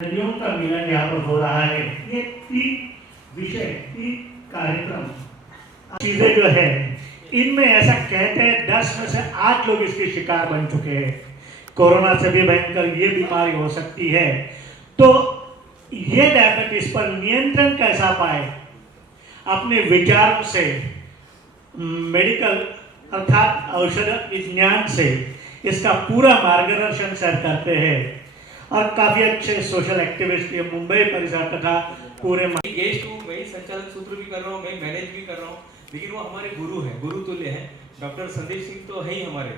नदियों का मिलन यहाँ पर हो रहा है। ये तीन विषय, तीन कार्यक्रम, चीजें जो है इनमें ऐसा कहते हैं 10 में से 8 लोग इसके शिकार बन चुके हैं। कोरोना से भी भयंकर ये बीमारी हो सकती है। तो ये डायबिटीज पर नियंत्रण कैसा पाए, अपने विचारों से, मेडिकल अर्थात औषध विज्ञान से इसका पूरा मार्गदर्शन सर करते हैं और काफी अच्छे सोशल एक्टिविस्ट ये मुंबई परिसर तथा पूरे गेस्ट हूँ, मैं संचालक सूत्र भी कर रहा हूँ, मैं मैनेज भी कर रहा हूँ, लेकिन वो हमारे गुरु हैं, गुरु तुल्य हैं। डॉक्टर संदीप सिंह तो है ही हमारे,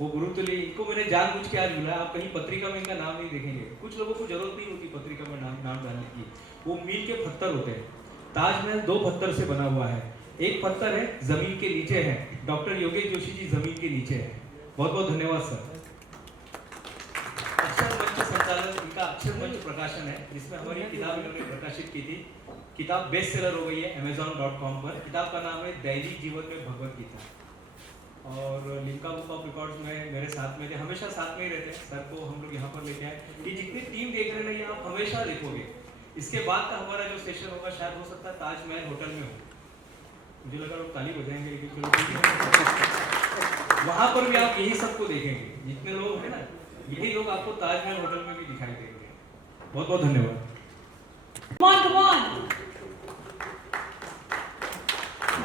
वो गुरु तुल्य। इनको मैंने जानबूझ के आज बुलाया। आप कहीं पत्रिका में इनका नाम नहीं देखेंगे। कुछ लोगों को जरूरत नहीं होती पत्रिका में नाम डालने की। वो मील के पत्थर होते हैं। ताजमहल 2 पत्थर से बना हुआ है। एक पत्थर है जमीन के नीचे है, डॉक्टर योगेश जोशी जी जमीन के नीचे है। बहुत बहुत धन्यवाद सर। अक्षर मंच संचालन इनका अक्षर मंच प्रकाशन है, जिसमें हमारी किताब इन्होंने प्रकाशित की थी। किताब बेस्ट सेलर हो गई है amazon.com पर। किताब का नाम है दैनिक जीवन में भगवत गीता। और लिम्का बुक ऑफ रिकॉर्ड्स में मेरे साथ में थे, हमेशा साथ में ही रहते हैं। सर को हम लोग यहाँ पर लेके आए। ये जितनी टीम देख रहे हैं ये आप हमेशा देखोगे। इसके बाद का हमारा जो सेशन होगा शायद हो सकता है ताजमहल होटल में हो। मुझे लगा लोग ताली बजाएंगे, लेकिन चलो ठीक है। वहाँ पर भी आप यही सबको देखेंगे। जितने लोग हैं ना, यही लोग आपको ताजमहल होटल में भी दिखाई देंगे। बहुत बहुत धन्यवाद। Come on.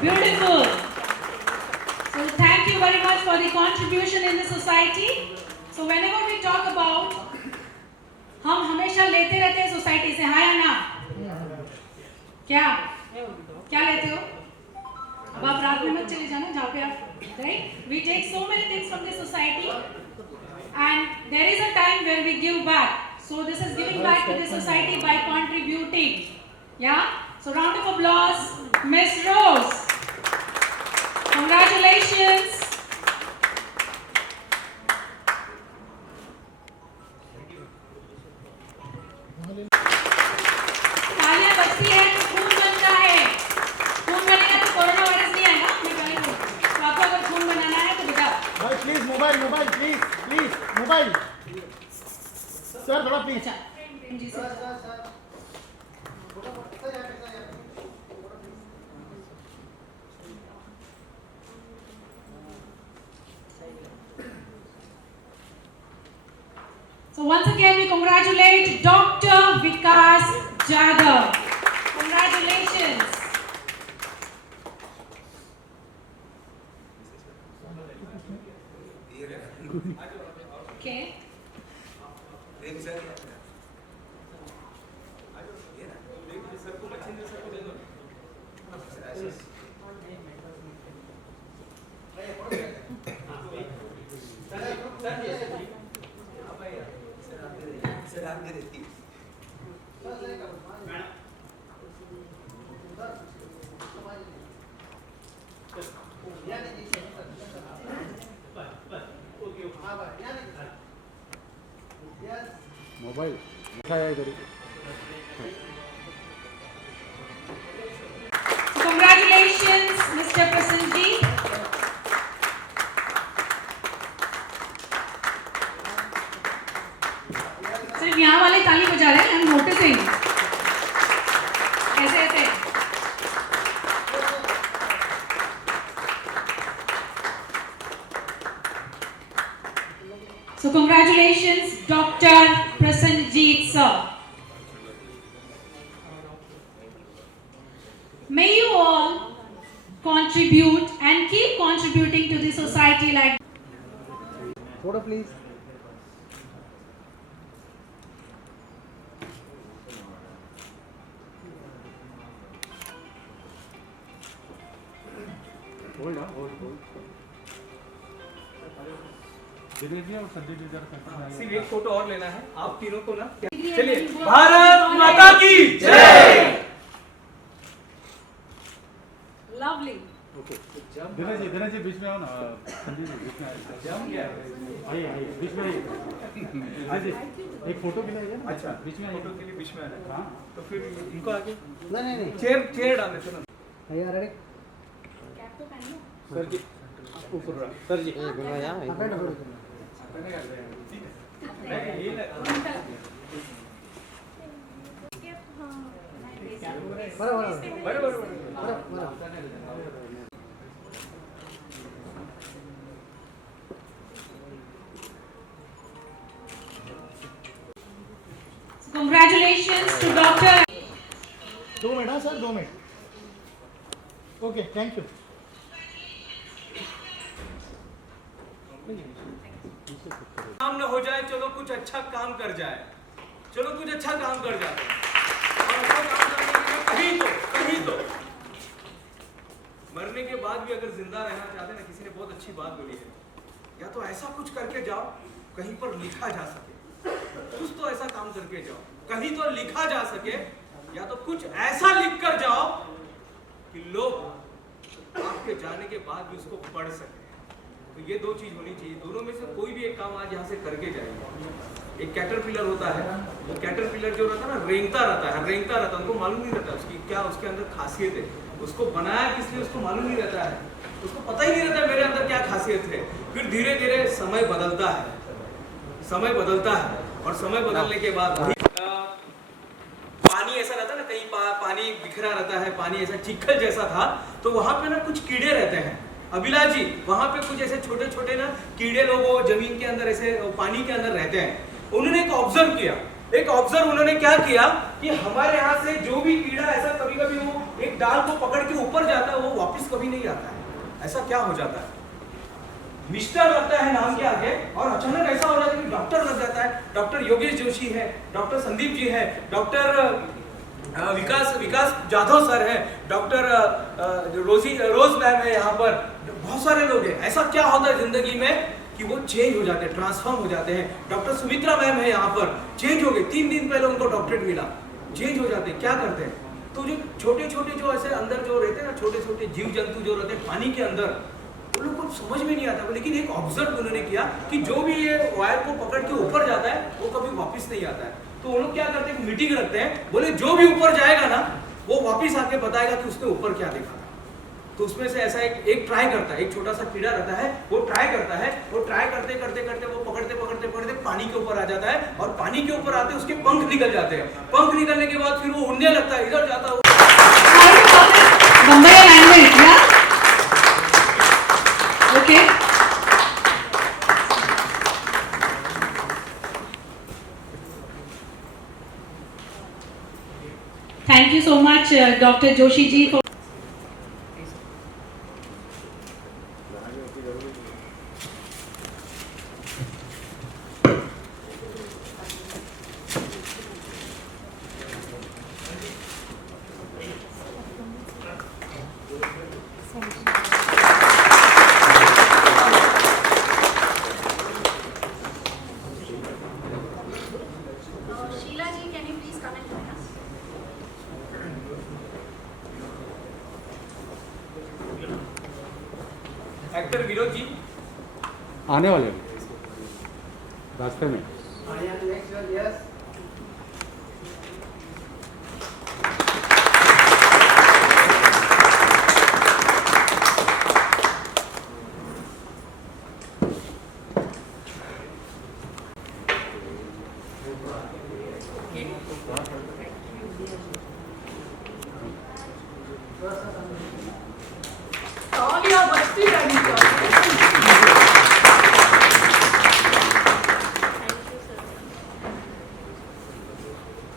Beautiful. So thank you very much for the contribution in the society. So whenever we talk about, हम हमेशा लेते रहते हैं सोसाइटी से, हाँ या ना? क्या लेते हो? अब आप रात में मत चले जाना जहाँ पे आप, right? We take so many things from the society, and there is a time where we give back. So this is giving back to the society by contributing. Yeah? So round of applause, Miss Rose. Congratulations. तालियां बजती है तो खून बनता है। खून बनेगा तो कोरोना वायरस नहीं आएगा। मैं कह रही हूँ, तो आपको अगर खून बनाना है तो बेटा। भाई please mobile please mobile. Sir थोड़ा प्लीज। अच्छा जी sir. So once again we congratulate Dr. Vikas Jadhav. Congratulations. Okay. Mobile उठाया इधर। Congratulations, Mr. Prasanji. सिर्फ यहाँ वाले ताली बजा रहे हैं, हम नोटिसिंग ऐसे ऐसे। So congratulations, Dr. Prasanjit sir. May you all contribute and keep contributing to the society like. Photo please. hold. सिर्फ एक फोटो और लेना है आप तीनों को ना। चलिए, भारत माता की जय। Lovely. दिनेश जी बीच में आओ ना। संजय जी बीच में आइए बीच में आइए। एक फोटो के लिए ना। अच्छा बीच में फोटो के लिए बीच में आना। हाँ तो फिर इनको आगे नहीं चेयर डाल देते ना। भैया रेडी। कैप तो पहन लो। सर जी ऊपर sir ji Congratulations to Dr. 2 minute, हाँ sir, 2 minute. Okay, thank you. काम न हो जाए, चलो कुछ अच्छा काम कर जाए, चलो कुछ अच्छा काम कर जाते हैं। और अच्छा काम करने के लिए कहीं तो मरने के बाद भी अगर जिंदा रहना चाहते हैं ना, किसी ने बहुत अच्छी बात बोली है, या तो ऐसा कुछ करके जाओ कहीं पर लिखा जा सके, कुछ तो ऐसा काम करके जाओ कहीं तो लिखा जा सके, या तो कुछ ऐसा लिख कर जाओ कि लोग आपके जाने के बाद भी उसको पढ़ सके। तो ये 2 चीज होनी चाहिए, दोनों में से कोई भी एक काम आज यहाँ से करके जाएंगे। एक कैटरपिलर होता है, वो कैटरपिलर जो रहता है ना, रेंगता रहता है, उनको मालूम नहीं रहता उसकी क्या उसके अंदर खासियत है, उसको बनाया किस लिए उसको मालूम नहीं रहता है, उसको पता ही नहीं रहता मेरे अंदर क्या खासियत है। फिर धीरे धीरे समय बदलता है और समय बदलने के बाद पानी ऐसा रहता है ना, कहीं पानी बिखरा रहता है, पानी ऐसा चिखल जैसा था, तो वहां पे ना कुछ कीड़े रहते हैं। अभिलाष जी, वहां पे कुछ ऐसे छोटे छोटे ना कीड़े लोग वो जमीन के अंदर ऐसे पानी के अंदर रहते हैं। उन्होंने एक ऑब्जर्व उन्होंने क्या किया कि हमारे यहाँ से जो भी कीड़ा ऐसा कभी कभी वो एक डाल को पकड़ के ऊपर जाता है, वो वापस कभी नहीं आता है। ऐसा क्या हो जाता है? मिस्टर लगता है नाम के आगे, और अचानक ऐसा हो जाता है कि डॉक्टर लग जाता है। डॉक्टर योगेश जोशी है, डॉक्टर संदीप जी है, डॉक्टर विकास जाधव सर है, डॉक्टर रोज मैम है, यहाँ पर बहुत सारे लोग हैं। ऐसा क्या होता है जिंदगी में कि वो चेंज हो जाते हैं, ट्रांसफॉर्म हो जाते हैं। डॉक्टर सुमित्रा मैम है यहाँ पर, चेंज हो गए, 3 दिन पहले उनको डॉक्टरेट मिला, चेंज हो जाते हैं। क्या करते हैं? तो जो छोटे छोटे जो ऐसे अंदर जो रहते हैं ना, छोटे छोटे जीव जंतु जो रहते हैं पानी के अंदर, उन लोग को समझ में नहीं आता, लेकिन एक ऑब्जर्व उन्होंने किया कि जो भी ये वायर को पकड़ के ऊपर जाता है वो कभी वापस नहीं आता है। तो वो लोग क्या करते हैं, मीटिंग रखते हैं, बोले जो भी ऊपर जाएगा ना वो वापस आके बताएगा कि उसने ऊपर क्या देखा था। तो उसमें से ऐसा एक ट्राई करता है, एक छोटा सा कीड़ा रहता है, वो ट्राई करता है, वो ट्राई करते करते करते वो पकड़ते पानी के ऊपर आ जाता है, और पानी के ऊपर आते उसके पंख निकल जाते हैं। पंख निकलने के बाद फिर वो उड़ने लगता है, इधर जाता है। Bombay language, yeah? Okay. Thank you so much, Dr. Joshi ji, for Sheila ji, can you please come and join us? Actor Vinod ji आने वाले रास्ते में।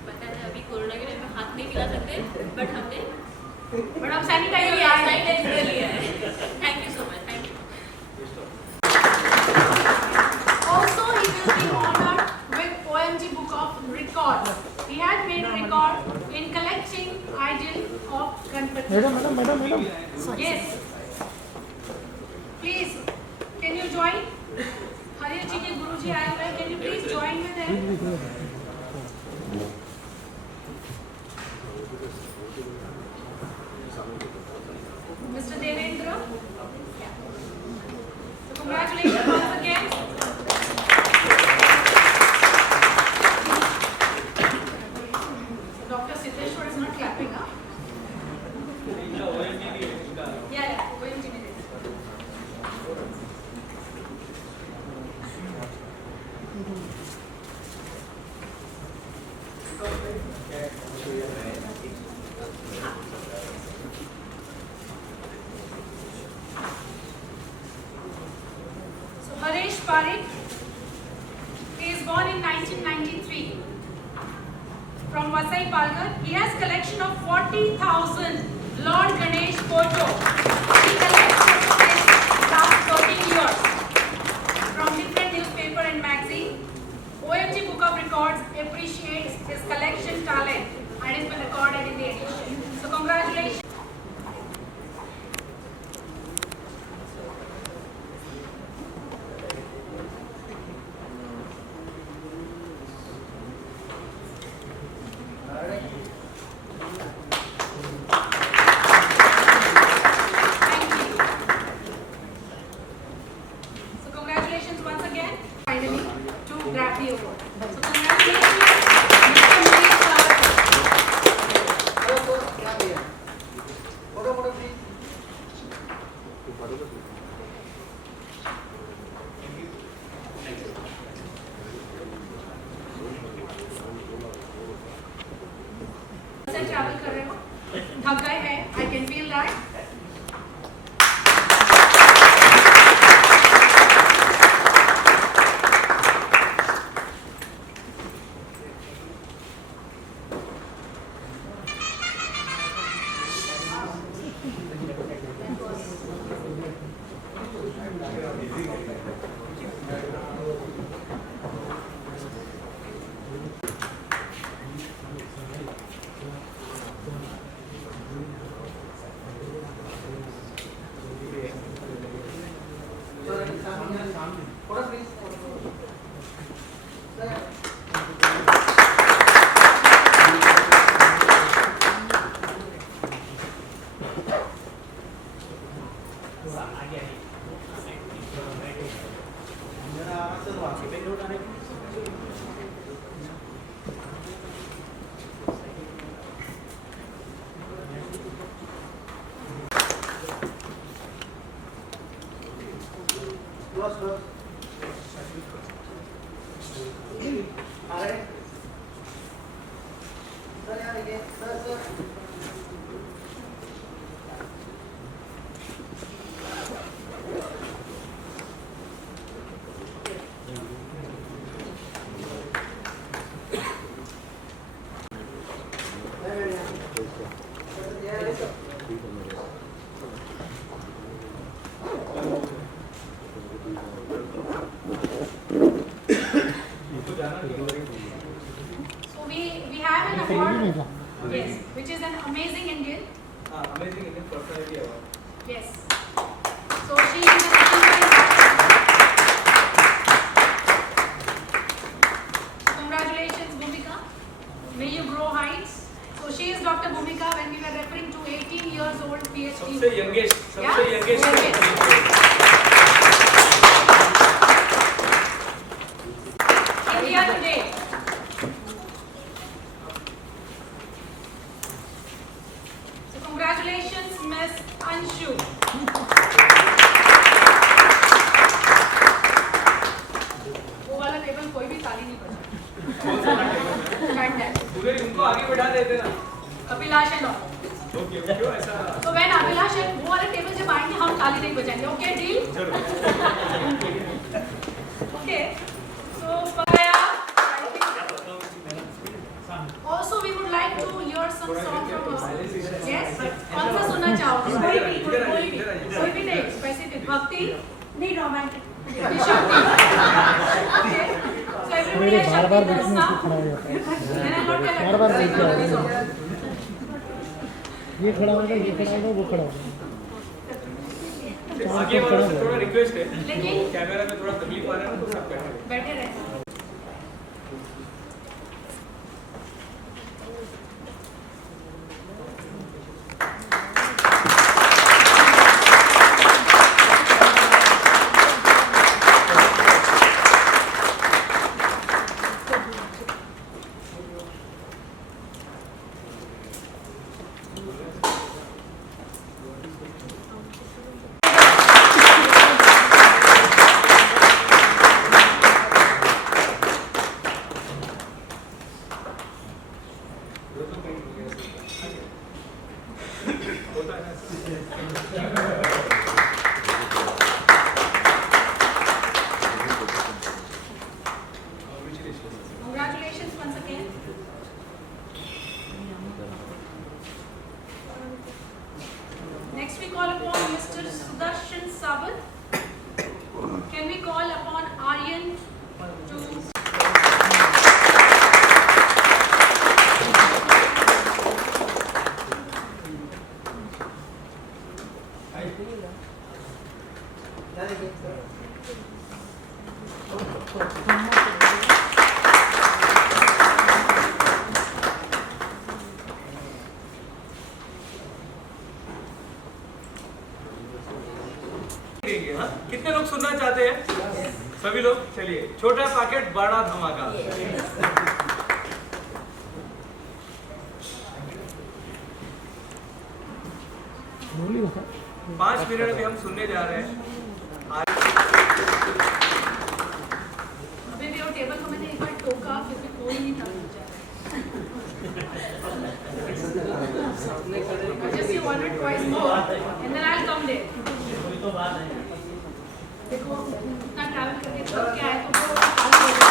पता है अभी कोरोना के टाइम में हाथ नहीं मिला सकते, बट हमने but हम sanitize सैनिटाइज कर लिया है। Thank you so much, thank you. Also, he will be honored with OMG Book of Record. He has made record in collecting idol of Ganpati. Madam Yes. Please, can you join? Hari ji के गुरु जी आए हुए हैं. Can you please join with them? Mr. Devendra. So congratulations once again. So Dr. Siddheshwar is not clapping, huh? Yeah, OMG में दे. Parekh. He is born in 1993 from Vasai Palghar. He has collection of 40,000 Lord Ganesh photo. He collects since last 13 years from different newspaper and magazine. OMG Book of Records appreciates his collection talent and has been recorded in the edition. So congratulations. Thank you. So congratulations once again, finally, to grab the award. So congratulations, Mr. Manish Sawant. से travel कर रहे हो, थक गए हैं, I can feel that. So we have an award, yes, which is an amazing Indian. Amazing Indian Personality Award. Yes. So she is an congratulations, Bhumika. May you grow heights. So she is Dr. Bhumika when we were referring to 18 years old PhD. सबसे youngest Yeah? youngest India Today. So congratulations, Miss Anshu. वो वाला table कोई भी ताली नहीं बजा. उनको आगे बढ़ा देते ना. Abhilash and all. Okay, क्यों ऐसा? So when Abhilash and वो वाले टेबल जब आएंगे हम ताली नहीं बजाएंगे. Okay, deal? Okay. So Paya. Also we would like to hear some song from us. Yes. कौन सा सुनना चाहोगे? कोई भी नहीं. Specific. भक्ति? नहीं, romantic. Vishakti. Okay. So everybody has Shakti dance now. Then I'm not collecting the song. ये खड़ा होगा, ये खड़ा होगा, वो खड़ा होगा. आगे वालों से थोड़ा रिक्वेस्ट है. लेकिन कैमरा में थोड़ा तकलीफ आ रहा है ना तो सब बैठे. बैठे रहे. बनाते हैं सभी लोग? चलिए, छोटा पैकेट बड़ा धमाका। बोली बता 5 मिनट अभी हम सुनने जा रहे हैं। अभी भी वो टेबल को मैंने एक बार टोका क्योंकि कोई नहीं था just you one or twice more and then I'll come there. देखो इतना ट्रैवल करके थक के आए तो वो आलू हो गया।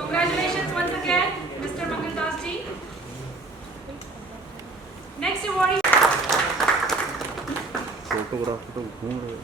Congratulations once again, Mr. Mangaldas ji. Next award. Photographer तो घूम रहे